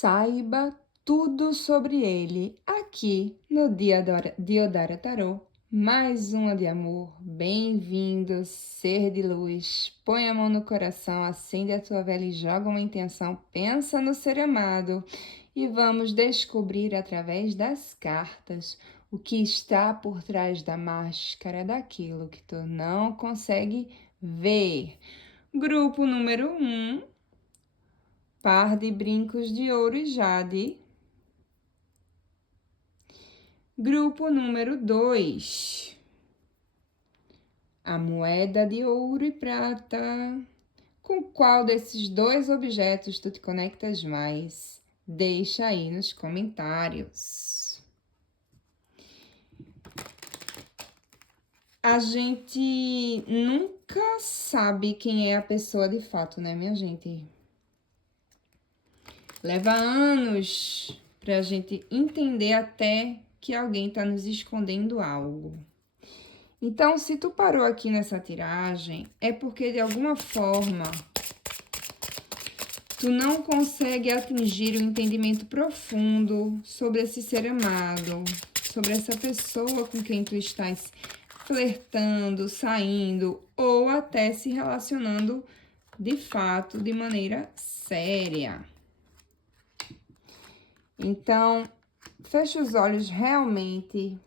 Saiba tudo sobre ele aqui no Dia de Odara Tarô. Mais uma de amor. Bem-vindo, ser de luz. Põe a mão no coração, acende a tua vela e joga uma intenção. Pensa no ser amado e vamos descobrir através das cartas o que está por trás da máscara daquilo que tu não consegue ver. Grupo número 1. Par de brincos de ouro e jade. Grupo número 2. A moeda de ouro e prata. Com qual desses dois objetos tu te conectas mais? Deixa aí nos comentários. A gente nunca sabe quem é a pessoa de fato, né, minha gente? Leva anos pra gente entender até que alguém tá nos escondendo algo. Então, se tu parou aqui nessa tiragem, é porque de alguma forma tu não consegue atingir o entendimento profundo sobre esse ser amado, sobre essa pessoa com quem tu estás flertando, saindo ou até se relacionando de fato de maneira séria. Então, fecha os olhos realmente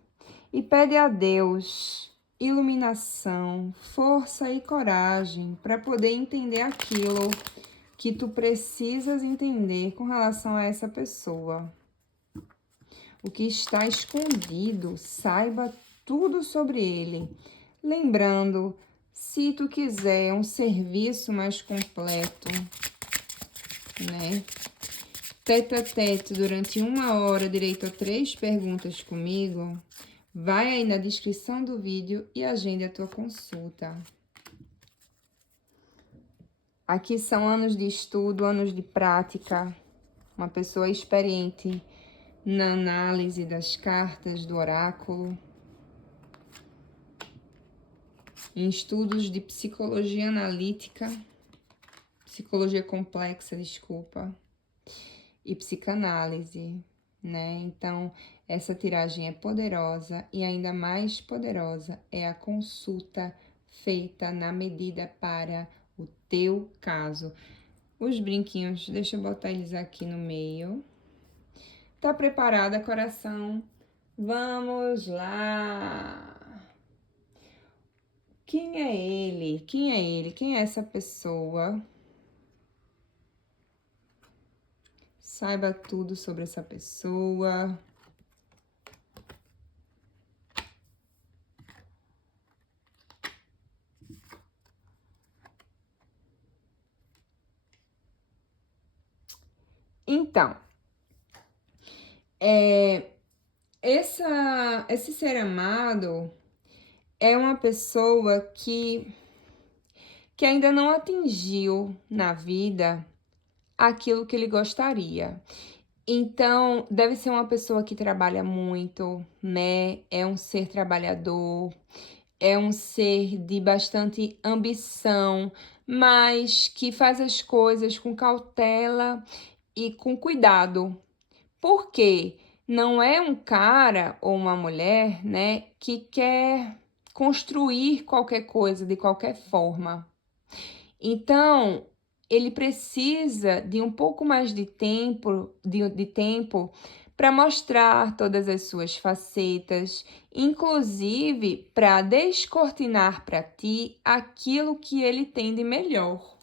e pede a Deus iluminação, força e coragem para poder entender aquilo que tu precisas entender com relação a essa pessoa. O que está escondido, saiba tudo sobre ele. Lembrando, se tu quiser um serviço mais completo, né? Tete a tete durante 1 hora, direito a 3 perguntas comigo, vai aí na descrição do vídeo e agende a tua consulta. Aqui são anos de estudo, anos de prática, uma pessoa experiente na análise das cartas do oráculo, em estudos de psicologia analítica, psicologia complexa, desculpa, e psicanálise, né? Então, essa tiragem é poderosa e ainda mais poderosa é a consulta feita na medida para o teu caso. Os brinquinhos, deixa eu botar eles aqui no meio. Tá preparada, coração? Vamos lá! Quem é ele? Quem é ele? Quem é essa pessoa? Saiba tudo sobre essa pessoa. Então, esse ser amado é uma pessoa que ainda não atingiu na vida aquilo que ele gostaria. Então, deve ser uma pessoa que trabalha muito, né? É um ser trabalhador, é um ser de bastante ambição, mas que faz as coisas com cautela e com cuidado. Por quê? Não é um cara ou uma mulher, né, que quer construir qualquer coisa de qualquer forma. Então, ele precisa de um pouco mais de tempo, de tempo para mostrar todas as suas facetas, inclusive para descortinar para ti aquilo que ele tem de melhor.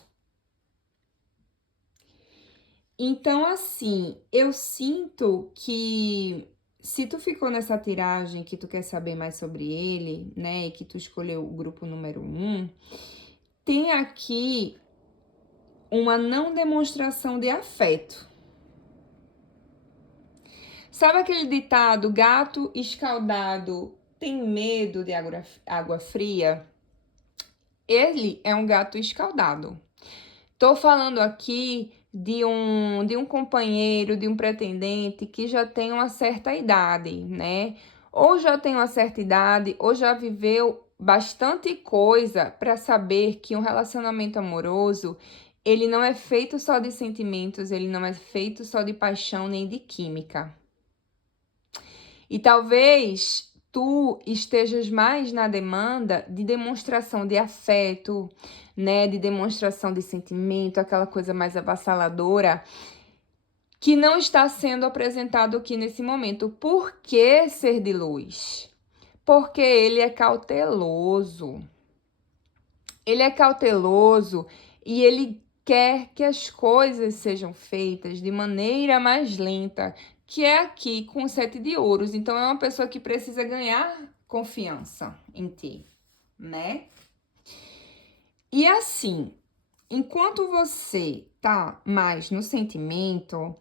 Então, assim, eu sinto que se tu ficou nessa tiragem, que tu quer saber mais sobre ele, né, e que tu escolheu o grupo número 1, tem aqui uma não demonstração de afeto. Sabe aquele ditado, gato escaldado tem medo de água fria? Ele é um gato escaldado. Tô falando aqui de um companheiro, de um pretendente que já tem uma certa idade, né? Ou já tem uma certa idade, ou já viveu bastante coisa para saber que um relacionamento amoroso, ele não é feito só de sentimentos, ele não é feito só de paixão nem de química. E talvez tu estejas mais na demanda de demonstração de afeto, né, de demonstração de sentimento, aquela coisa mais avassaladora, que não está sendo apresentado aqui nesse momento. Por que ser de luz? Porque ele é cauteloso. Ele é cauteloso e ele quer que as coisas sejam feitas de maneira mais lenta, que é aqui com o 7 de ouros. Então, é uma pessoa que precisa ganhar confiança em ti, né? E assim, enquanto você tá mais no sentimento,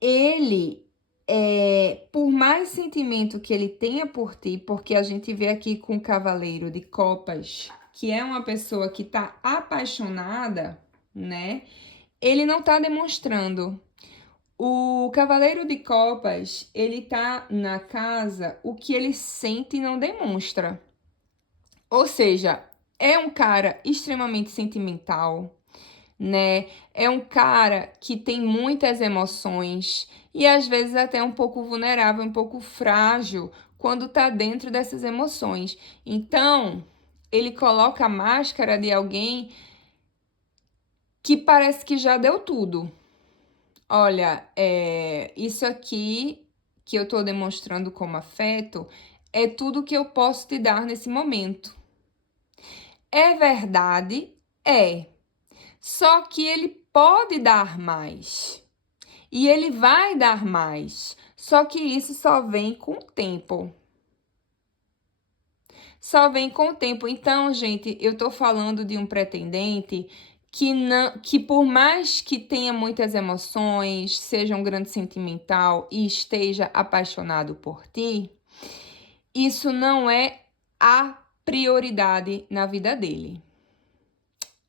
ele, por mais sentimento que ele tenha por ti, porque a gente vê aqui com o Cavaleiro de Copas, que é uma pessoa que tá apaixonada, né? Ele não tá demonstrando. O Cavaleiro de Copas, ele tá na casa, o que ele sente e não demonstra. Ou seja, é um cara extremamente sentimental, né? É um cara que tem muitas emoções e às vezes até um pouco vulnerável, um pouco frágil quando tá dentro dessas emoções. Então, ele coloca a máscara de alguém que parece que já deu tudo. Olha, isso aqui que eu tô demonstrando como afeto é tudo que eu posso te dar nesse momento. É verdade? É. Só que ele pode dar mais. E ele vai dar mais. Só que isso só vem com o tempo. Só vem com o tempo. Então, gente, eu tô falando de um pretendente que por mais que tenha muitas emoções, seja um grande sentimental e esteja apaixonado por ti, isso não é a prioridade na vida dele.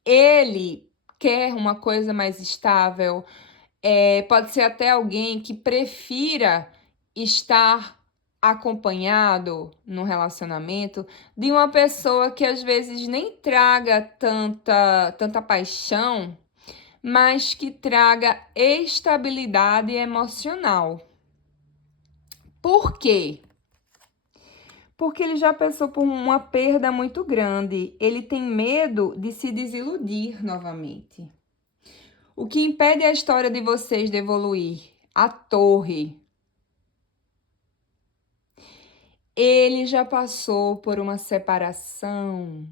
Ele quer uma coisa mais estável, pode ser até alguém que prefira estar acompanhado no relacionamento de uma pessoa que às vezes nem traga tanta paixão, mas que traga estabilidade emocional. Por quê? Porque ele já passou por uma perda muito grande. Ele tem medo de se desiludir novamente. O que impede a história de vocês de evoluir? A torre. Ele já passou por uma separação,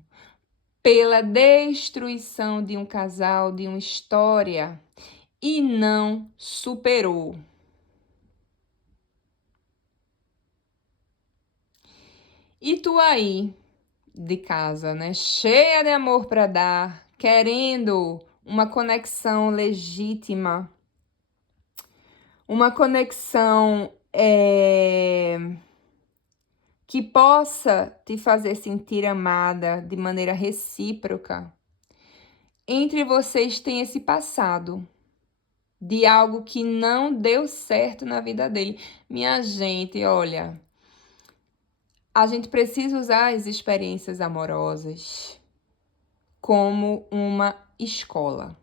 pela destruição de um casal, de uma história, e não superou. E tu aí, de casa, né? Cheia de amor para dar, querendo uma conexão legítima, uma conexão que possa te fazer sentir amada de maneira recíproca. Entre vocês tem esse passado de algo que não deu certo na vida dele. Minha gente, olha, a gente precisa usar as experiências amorosas como uma escola,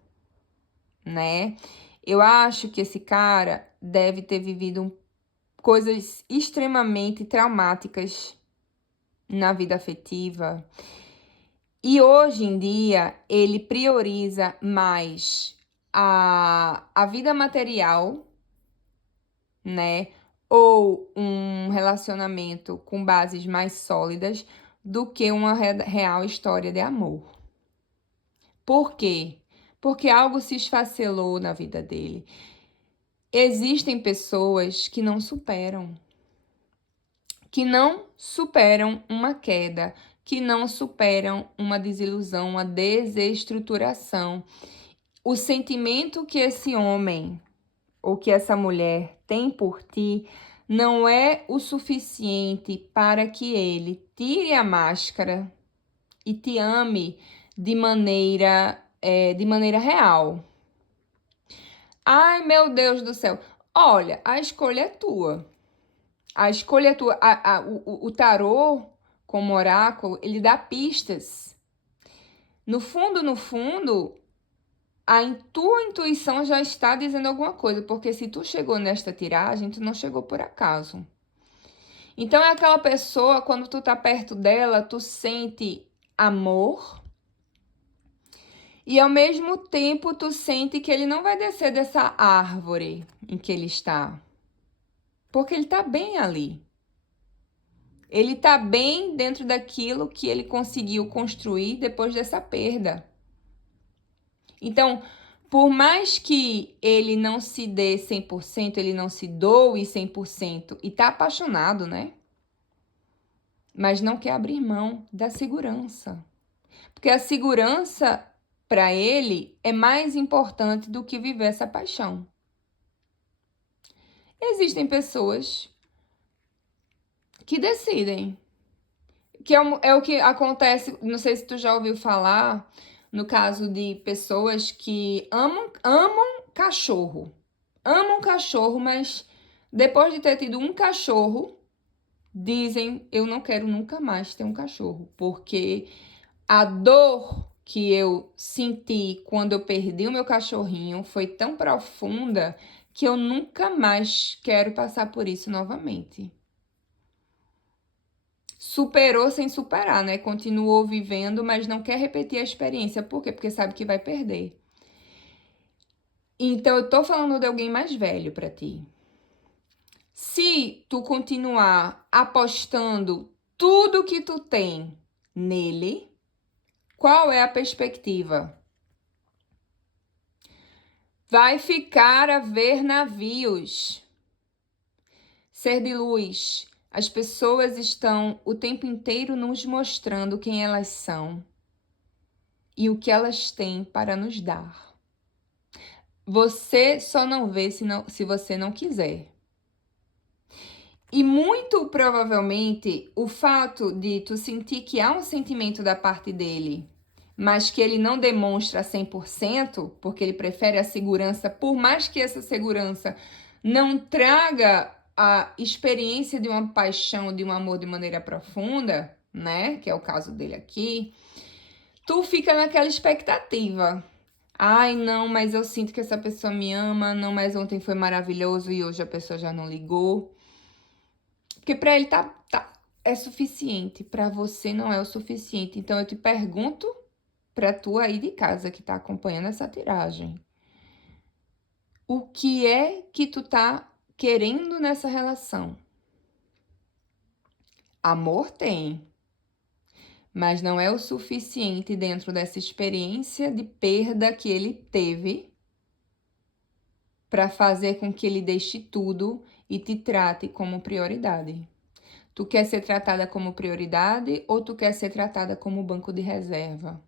né? Eu acho que esse cara deve ter vivido coisas extremamente traumáticas na vida afetiva. E hoje em dia, ele prioriza mais a vida material, né? Ou um relacionamento com bases mais sólidas do que uma real história de amor. Por quê? Porque algo se esfacelou na vida dele. Existem pessoas que não superam uma queda, que não superam uma desilusão, uma desestruturação. O sentimento que esse homem ou que essa mulher tem por ti não é o suficiente para que ele tire a máscara e te ame de maneira real. Ai, meu Deus do céu. Olha, a escolha é tua. A escolha é tua. O tarô, como oráculo, ele dá pistas. No fundo, tua intuição já está dizendo alguma coisa, porque se tu chegou nesta tiragem, tu não chegou por acaso. Então é aquela pessoa, quando tu tá perto dela, tu sente amor e ao mesmo tempo tu sente que ele não vai descer dessa árvore em que ele está, porque ele tá bem ali. Ele tá bem dentro daquilo que ele conseguiu construir depois dessa perda. Então, por mais que ele não se dê 100%, ele não se doe 100% e tá apaixonado, né? Mas não quer abrir mão da segurança. Porque a segurança, para ele, é mais importante do que viver essa paixão. Existem pessoas que decidem. Que é o que acontece, não sei se tu já ouviu falar, no caso de pessoas que amam cachorro. Amam cachorro, mas depois de ter tido um cachorro, dizem, eu não quero nunca mais ter um cachorro, porque a dor que eu senti quando eu perdi o meu cachorrinho foi tão profunda que eu nunca mais quero passar por isso novamente. Superou sem superar, né? Continuou vivendo, mas não quer repetir a experiência. Por quê? Porque sabe que vai perder. Então, eu tô falando de alguém mais velho para ti. Se tu continuar apostando tudo que tu tem nele, qual é a perspectiva? Vai ficar a ver navios. Ser de luz. As pessoas estão o tempo inteiro nos mostrando quem elas são e o que elas têm para nos dar. Você só não vê se você não quiser. E muito provavelmente o fato de tu sentir que há um sentimento da parte dele, mas que ele não demonstra 100%, porque ele prefere a segurança, por mais que essa segurança não traga a experiência de uma paixão, de um amor de maneira profunda, né? Que é o caso dele aqui. Tu fica naquela expectativa. Ai, não, mas eu sinto que essa pessoa me ama. Não, mas ontem foi maravilhoso e hoje a pessoa já não ligou. Porque pra ele é suficiente. Pra você não é o suficiente. Então eu te pergunto pra tu aí de casa que tá acompanhando essa tiragem. O que é que tu tá querendo nessa relação? Amor tem. Mas não é o suficiente dentro dessa experiência de perda que ele teve para fazer com que ele deixe tudo e te trate como prioridade. Tu quer ser tratada como prioridade ou tu quer ser tratada como banco de reserva?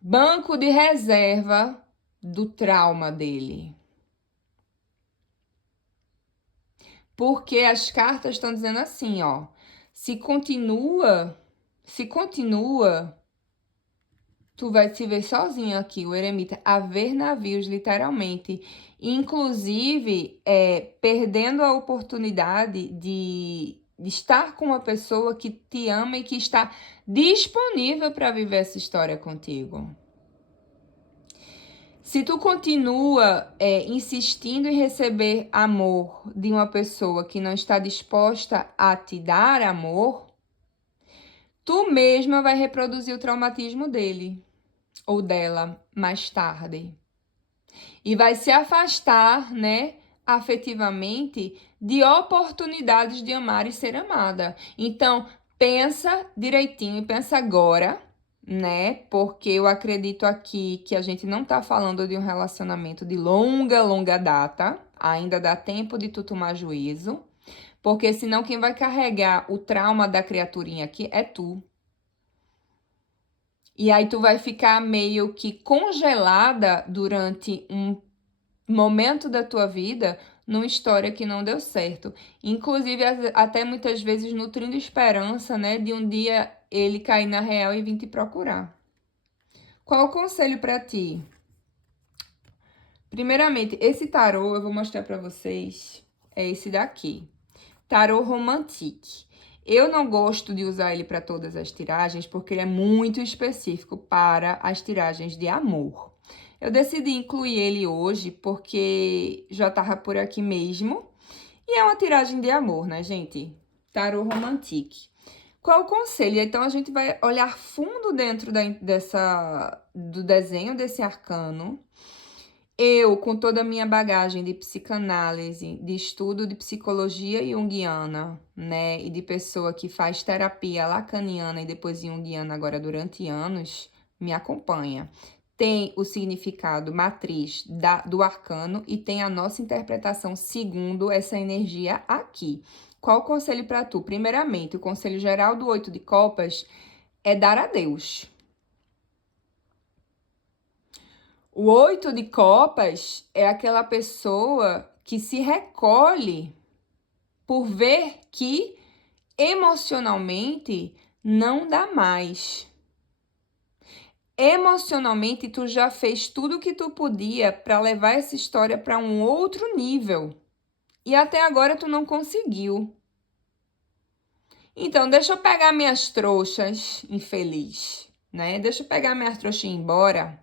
Banco de reserva do trauma dele. Porque as cartas estão dizendo assim, ó. Se continua, tu vai se ver sozinho aqui, o eremita, a ver navios, literalmente. Inclusive, perdendo a oportunidade de estar com uma pessoa que te ama e que está disponível para viver essa história contigo. Se tu continua insistindo em receber amor de uma pessoa que não está disposta a te dar amor, tu mesma vai reproduzir o traumatismo dele ou dela mais tarde. E vai se afastar, né, afetivamente, de oportunidades de amar e ser amada. Então, pensa direitinho e pensa agora, né? Porque eu acredito aqui que a gente não tá falando de um relacionamento de longa data. Ainda dá tempo de tu tomar juízo. Porque senão quem vai carregar o trauma da criaturinha aqui é tu. E aí tu vai ficar meio que congelada durante um momento da tua vida numa história que não deu certo. Inclusive, até muitas vezes nutrindo esperança, né, de um dia ele cair na real e vir te procurar. Qual o conselho para ti? Primeiramente, esse tarô eu vou mostrar para vocês, é esse daqui. Tarô Romantique. Eu não gosto de usar ele para todas as tiragens, porque ele é muito específico para as tiragens de amor. Eu decidi incluir ele hoje porque já tava por aqui mesmo. E é uma tiragem de amor, né, gente? Tarô Romantique. Qual o conselho? Então, a gente vai olhar fundo dentro do desenho desse arcano. Eu, com toda a minha bagagem de psicanálise, de estudo de psicologia junguiana, né? E de pessoa que faz terapia lacaniana e depois junguiana agora durante anos, me acompanha. Tem o significado matriz do arcano e tem a nossa interpretação segundo essa energia aqui. Qual o conselho para tu? Primeiramente, o conselho geral do 8 de copas é dar adeus. O 8 de copas é aquela pessoa que se recolhe por ver que emocionalmente não dá mais. Emocionalmente, tu já fez tudo o que tu podia para levar essa história para um outro nível. E até agora tu não conseguiu. Então, deixa eu pegar minhas trouxas, infeliz, né? Deixa eu pegar minhas trouxas e ir embora.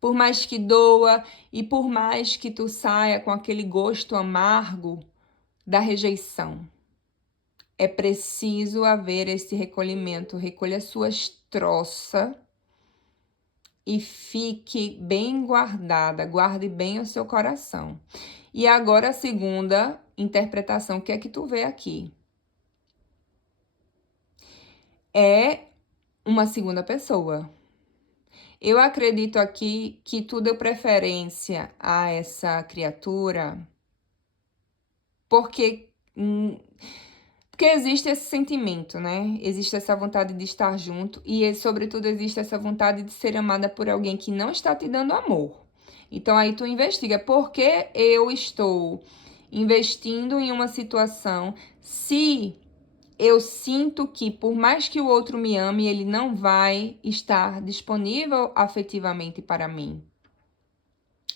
Por mais que doa e por mais que tu saia com aquele gosto amargo da rejeição. É preciso haver esse recolhimento. Recolha suas troças e fique bem guardada. Guarde bem o seu coração. E agora a segunda interpretação, o que é que tu vê aqui? É uma segunda pessoa. Eu acredito aqui que tu deu preferência a essa criatura porque existe esse sentimento, né? Existe essa vontade de estar junto e, sobretudo, existe essa vontade de ser amada por alguém que não está te dando amor. Então, aí tu investiga por que eu estou investindo em uma situação se eu sinto que, por mais que o outro me ame, ele não vai estar disponível afetivamente para mim.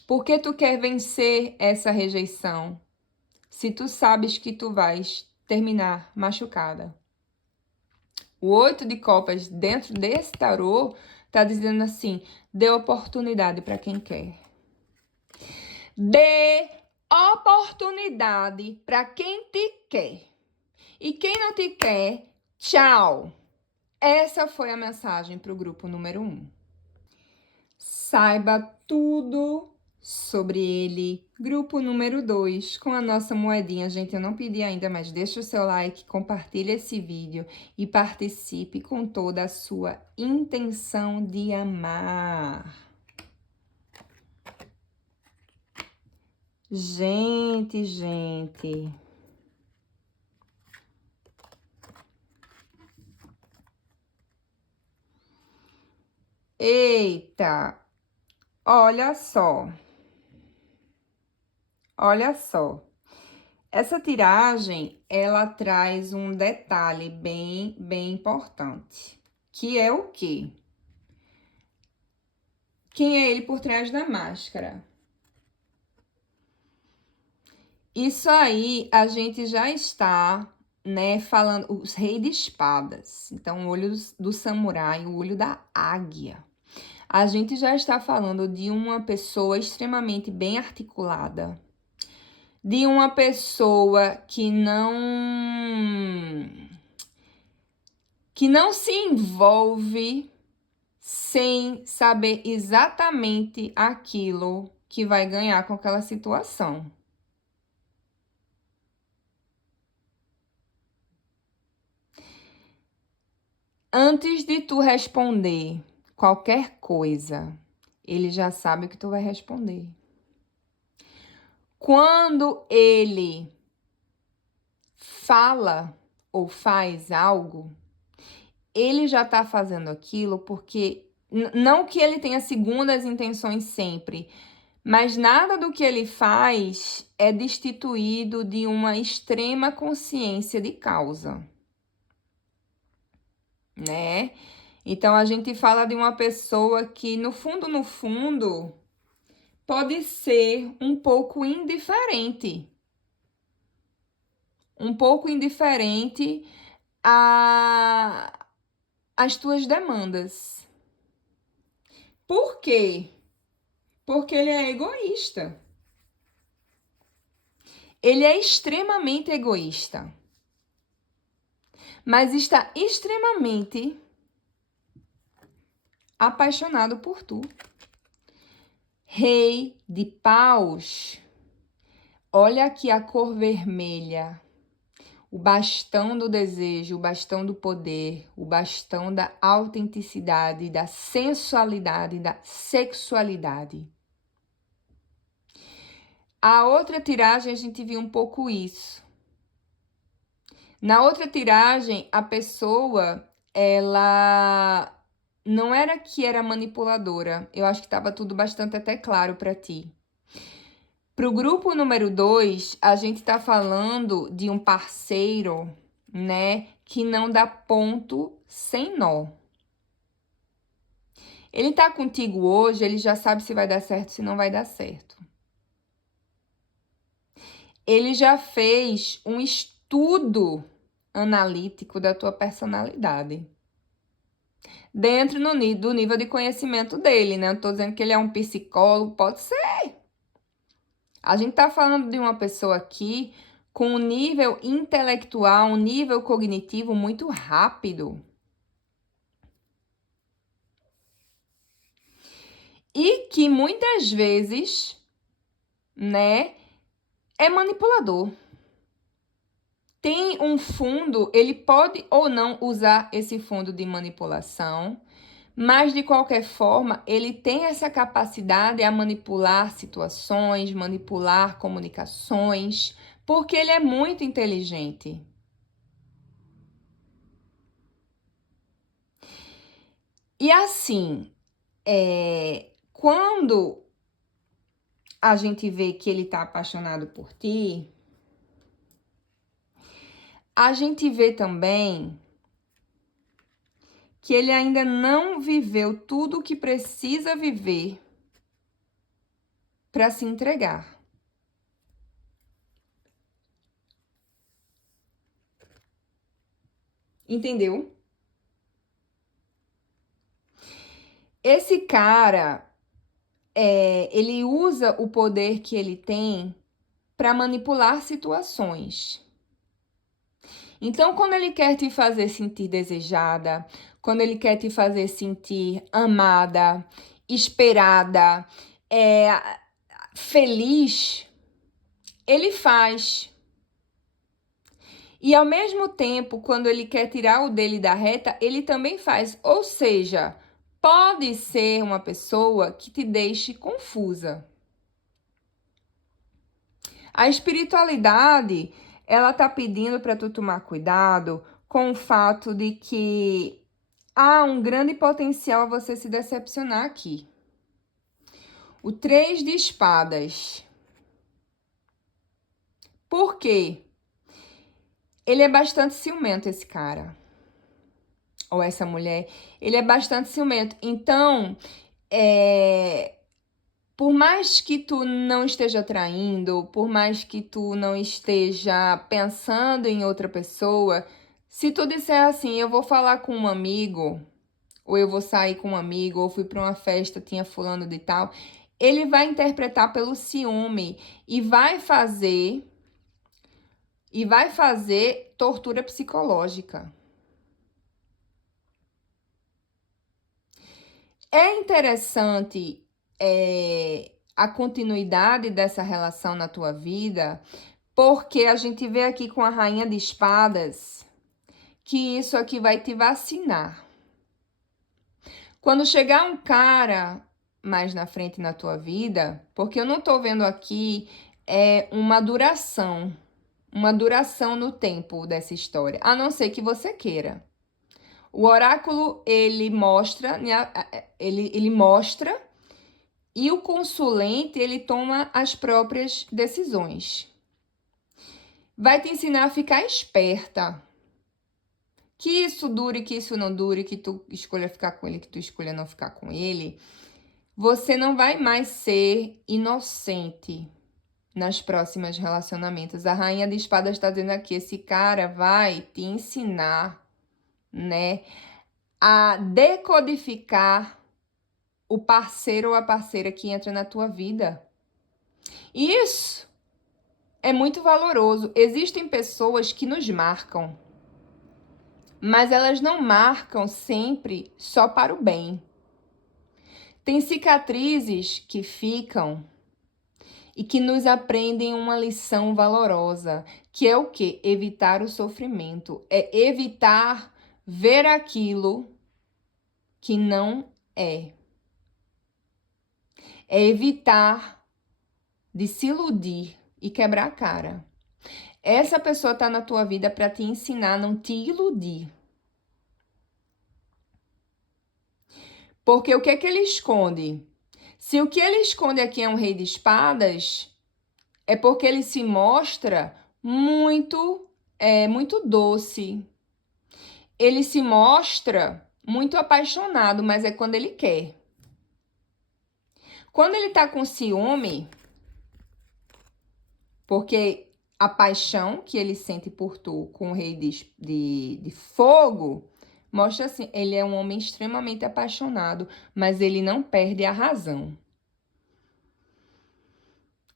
Por que tu quer vencer essa rejeição? Se tu sabes que tu vais terminar machucada. O 8 de copas dentro desse tarô tá dizendo assim, dê oportunidade para quem quer. Dê oportunidade para quem te quer. E quem não te quer, tchau. Essa foi a mensagem para o grupo número 1. Saiba tudo sobre ele. Grupo número 2, com a nossa moedinha. Gente, eu não pedi ainda, mas deixa o seu like, compartilhe esse vídeo e participe com toda a sua intenção de amar. Gente. Eita, olha só. Olha só. Essa tiragem, ela traz um detalhe bem importante, que é o quê? Quem é ele por trás da máscara? Isso aí, a gente já está, né, falando, os reis de espadas. Então, o olho do samurai, o olho da águia. A gente já está falando de uma pessoa extremamente bem articulada, de uma pessoa que não se envolve sem saber exatamente aquilo que vai ganhar com aquela situação. Antes de tu responder qualquer coisa, ele já sabe o que tu vai responder. Quando ele fala ou faz algo, ele já tá fazendo aquilo porque, não que ele tenha segundas intenções sempre, mas nada do que ele faz é destituído de uma extrema consciência de causa, né? Então, a gente fala de uma pessoa que, no fundo, pode ser um pouco indiferente. Um pouco indiferente às tuas demandas. Por quê? Porque ele é egoísta. Ele é extremamente egoísta. Mas está extremamente apaixonado por tu. Rei de paus. Olha aqui a cor vermelha. O bastão do desejo, o bastão do poder, o bastão da autenticidade, da sensualidade, da sexualidade. A outra tiragem a gente viu um pouco isso. Na outra tiragem, a pessoa, ela não era que era manipuladora. Eu acho que estava tudo bastante até claro para ti. Para o grupo número 2, a gente está falando de um parceiro, né, que não dá ponto sem nó. Ele tá contigo hoje, ele já sabe se vai dar certo, se não vai dar certo. Ele já fez um estudo analítico da tua personalidade. Dentro do nível de conhecimento dele, né? Eu tô dizendo que ele é um psicólogo, pode ser. A gente tá falando de uma pessoa aqui com um nível intelectual, um nível cognitivo muito rápido. E que muitas vezes, né, é manipulador. Tem um fundo, ele pode ou não usar esse fundo de manipulação, mas de qualquer forma, ele tem essa capacidade a manipular situações, manipular comunicações, porque ele é muito inteligente. E assim, quando a gente vê que ele tá apaixonado por ti, a gente vê também que ele ainda não viveu tudo o que precisa viver para se entregar. Entendeu? Esse cara, ele usa o poder que ele tem para manipular situações. Então, quando ele quer te fazer sentir desejada, quando ele quer te fazer sentir amada, esperada, feliz, ele faz. E ao mesmo tempo, quando ele quer tirar o dele da reta, ele também faz. Ou seja, pode ser uma pessoa que te deixe confusa. A espiritualidade, ela tá pedindo para tu tomar cuidado com o fato de que há um grande potencial a você se decepcionar aqui. O 3 de espadas. Por quê? Ele é bastante ciumento, esse cara. Ou essa mulher. Ele é bastante ciumento. Então, por mais que tu não esteja traindo, por mais que tu não esteja pensando em outra pessoa, se tu disser assim, eu vou falar com um amigo, ou eu vou sair com um amigo, ou fui para uma festa, tinha fulano de tal, ele vai interpretar pelo ciúme e vai fazer tortura psicológica. É interessante a continuidade dessa relação na tua vida, porque a gente vê aqui com a Rainha de Espadas que isso aqui vai te vacinar. Quando chegar um cara mais na frente na tua vida, porque eu não tô vendo aqui uma duração no tempo dessa história, a não ser que você queira. O oráculo, ele mostra, ele mostra e o consulente, ele toma as próprias decisões. Vai te ensinar a ficar esperta. Que isso dure, que isso não dure, que tu escolha ficar com ele, que tu escolha não ficar com ele. Você não vai mais ser inocente nas próximas relacionamentos. A Rainha de Espadas está dizendo aqui, esse cara vai te ensinar, né, a decodificar o parceiro ou a parceira que entra na tua vida. Isso é muito valoroso. Existem pessoas que nos marcam, mas elas não marcam sempre só para o bem. Tem cicatrizes que ficam e que nos aprendem uma lição valorosa, que é o quê? Evitar o sofrimento. É evitar ver aquilo que não é. É evitar de se iludir e quebrar a cara. Essa pessoa está na tua vida para te ensinar a não te iludir. Porque o que é que ele esconde? Se o que ele esconde aqui é um rei de espadas, é porque ele se mostra muito doce. Ele se mostra muito apaixonado, mas é quando ele quer. Quando ele tá com ciúme, porque a paixão que ele sente por tu com o rei de fogo mostra assim, ele é um homem extremamente apaixonado, mas ele não perde a razão.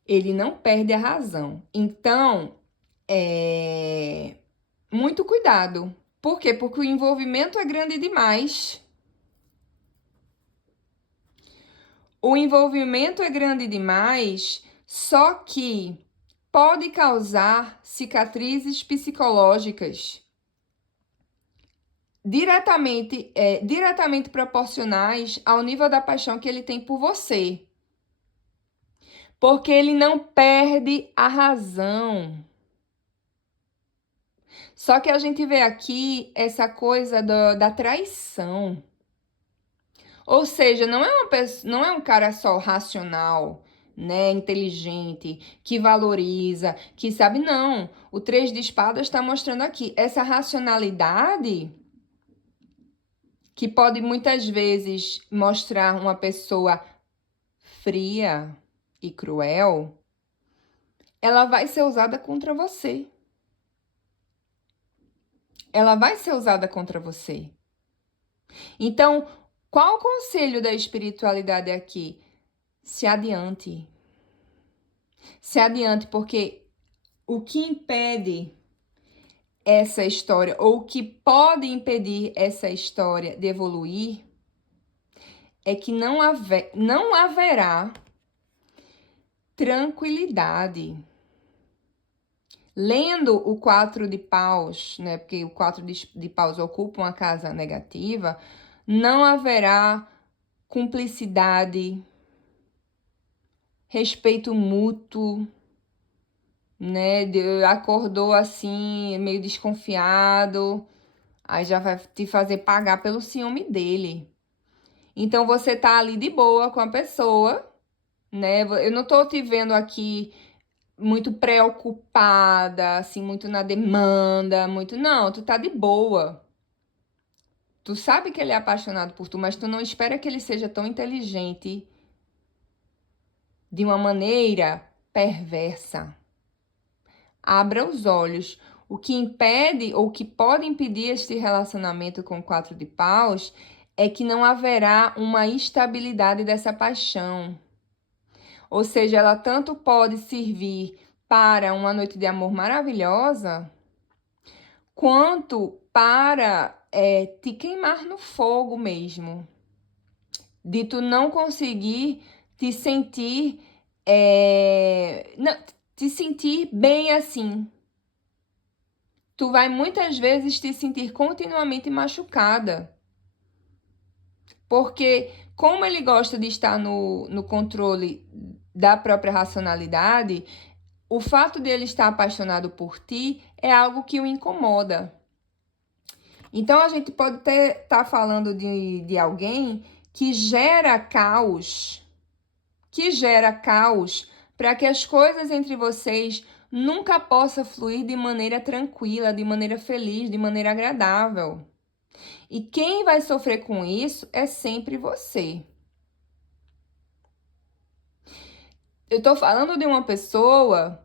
Ele não perde a razão. Então, muito cuidado. Por quê? Porque o envolvimento é grande demais. O envolvimento é grande demais, só que pode causar cicatrizes psicológicas diretamente proporcionais ao nível da paixão que ele tem por você. Porque ele não perde a razão. Só que a gente vê aqui essa coisa da traição. Ou seja, não é um cara só racional, né, inteligente, que valoriza, que sabe, não. O 3 de espadas está mostrando aqui essa racionalidade que pode muitas vezes mostrar uma pessoa fria e cruel, ela vai ser usada contra você. Ela vai ser usada contra você. Então, qual o conselho da espiritualidade aqui? Se adiante. Se adiante, porque o que impede essa história, ou o que pode impedir essa história de evoluir, é que não haverá tranquilidade. Lendo o 4 de paus, né, porque o 4 de paus ocupa uma casa negativa, não haverá cumplicidade, respeito mútuo, né? Acordou assim, meio desconfiado, aí já vai te fazer pagar pelo ciúme dele. Então você tá ali de boa com a pessoa, né? Eu não tô te vendo aqui muito preocupada, assim, muito na demanda, muito. Não, tu tá de boa. Tu sabe que ele é apaixonado por tu, mas tu não espera que ele seja tão inteligente de uma maneira perversa. Abra os olhos. O que impede ou que pode impedir este relacionamento com o 4 de paus é que não haverá uma estabilidade dessa paixão. Ou seja, ela tanto pode servir para uma noite de amor maravilhosa, quanto para te queimar no fogo mesmo. De tu não conseguir te sentir, não, te sentir bem assim. Tu vai muitas vezes te sentir continuamente machucada. Porque como ele gosta de estar no controle da própria racionalidade, o fato de ele estar apaixonado por ti é algo que o incomoda. Então, a gente pode estar falando de alguém que gera caos para que as coisas entre vocês nunca possam fluir de maneira tranquila, de maneira feliz, de maneira agradável. E quem vai sofrer com isso é sempre você. Eu tô falando de uma pessoa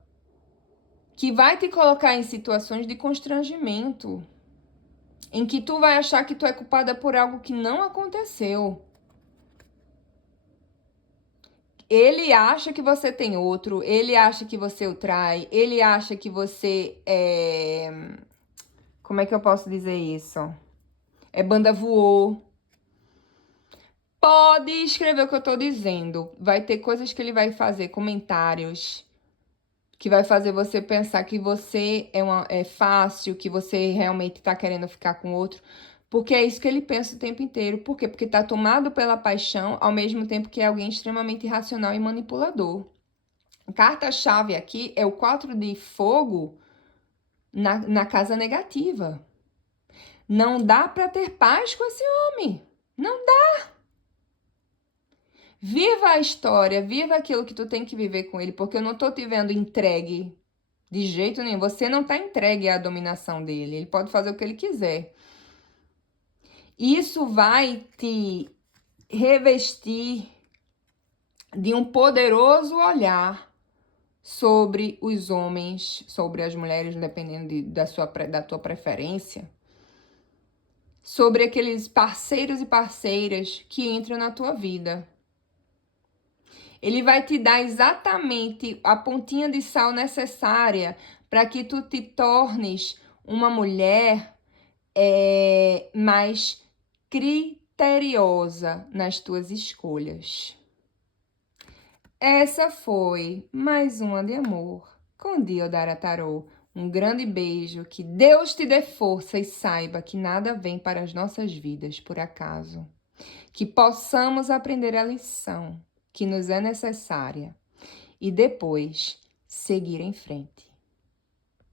que vai te colocar em situações de constrangimento, em que tu vai achar que tu é culpada por algo que não aconteceu. Ele acha que você tem outro, ele acha que você o trai, ele acha que você é... Como é que eu posso dizer isso? É banda voou. Pode escrever o que eu tô dizendo. Vai ter coisas que ele vai fazer, comentários, que vai fazer você pensar que você é fácil, que você realmente tá querendo ficar com outro. Porque é isso que ele pensa o tempo inteiro. Por quê? Porque tá tomado pela paixão, ao mesmo tempo que é alguém extremamente irracional e manipulador. A carta-chave aqui é o 4 de fogo na casa negativa. Não dá pra ter paz com esse homem. Não dá. Viva a história, viva aquilo que tu tem que viver com ele, porque eu não tô te vendo entregue de jeito nenhum. Você não tá entregue à dominação dele. Ele pode fazer o que ele quiser. Isso vai te revestir de um poderoso olhar sobre os homens, sobre as mulheres, dependendo da tua preferência, sobre aqueles parceiros e parceiras que entram na tua vida. Ele vai te dar exatamente a pontinha de sal necessária para que tu te tornes uma mulher mais criteriosa nas tuas escolhas. Essa foi mais uma de amor com Diodara Tarô. Um grande beijo, que Deus te dê força e saiba que nada vem para as nossas vidas por acaso. Que possamos aprender a lição que nos é necessária e depois seguir em frente.